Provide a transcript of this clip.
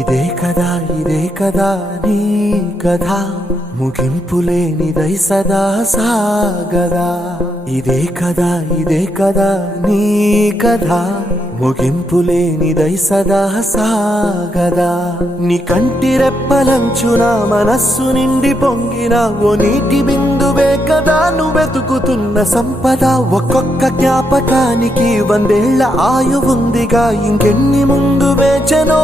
ఇదే కదా నీ కథ ముగింపులేనిదై సదా సాగదా. ఇదే కదా నీ కథ ముగింపులేనిదై సదా సాగదా. నీ కంటి రెప్పలంచున మనస్సు నిండి పొంగిన ఓ నీటి బిందువే కదా నువ్వెతుకుతున్న సంపద. ఒక్కొక్క జ్ఞాపకానికి 100 ఏళ్ల ఆయువుందిగా, ఇంకెన్ని ముందు వేచనో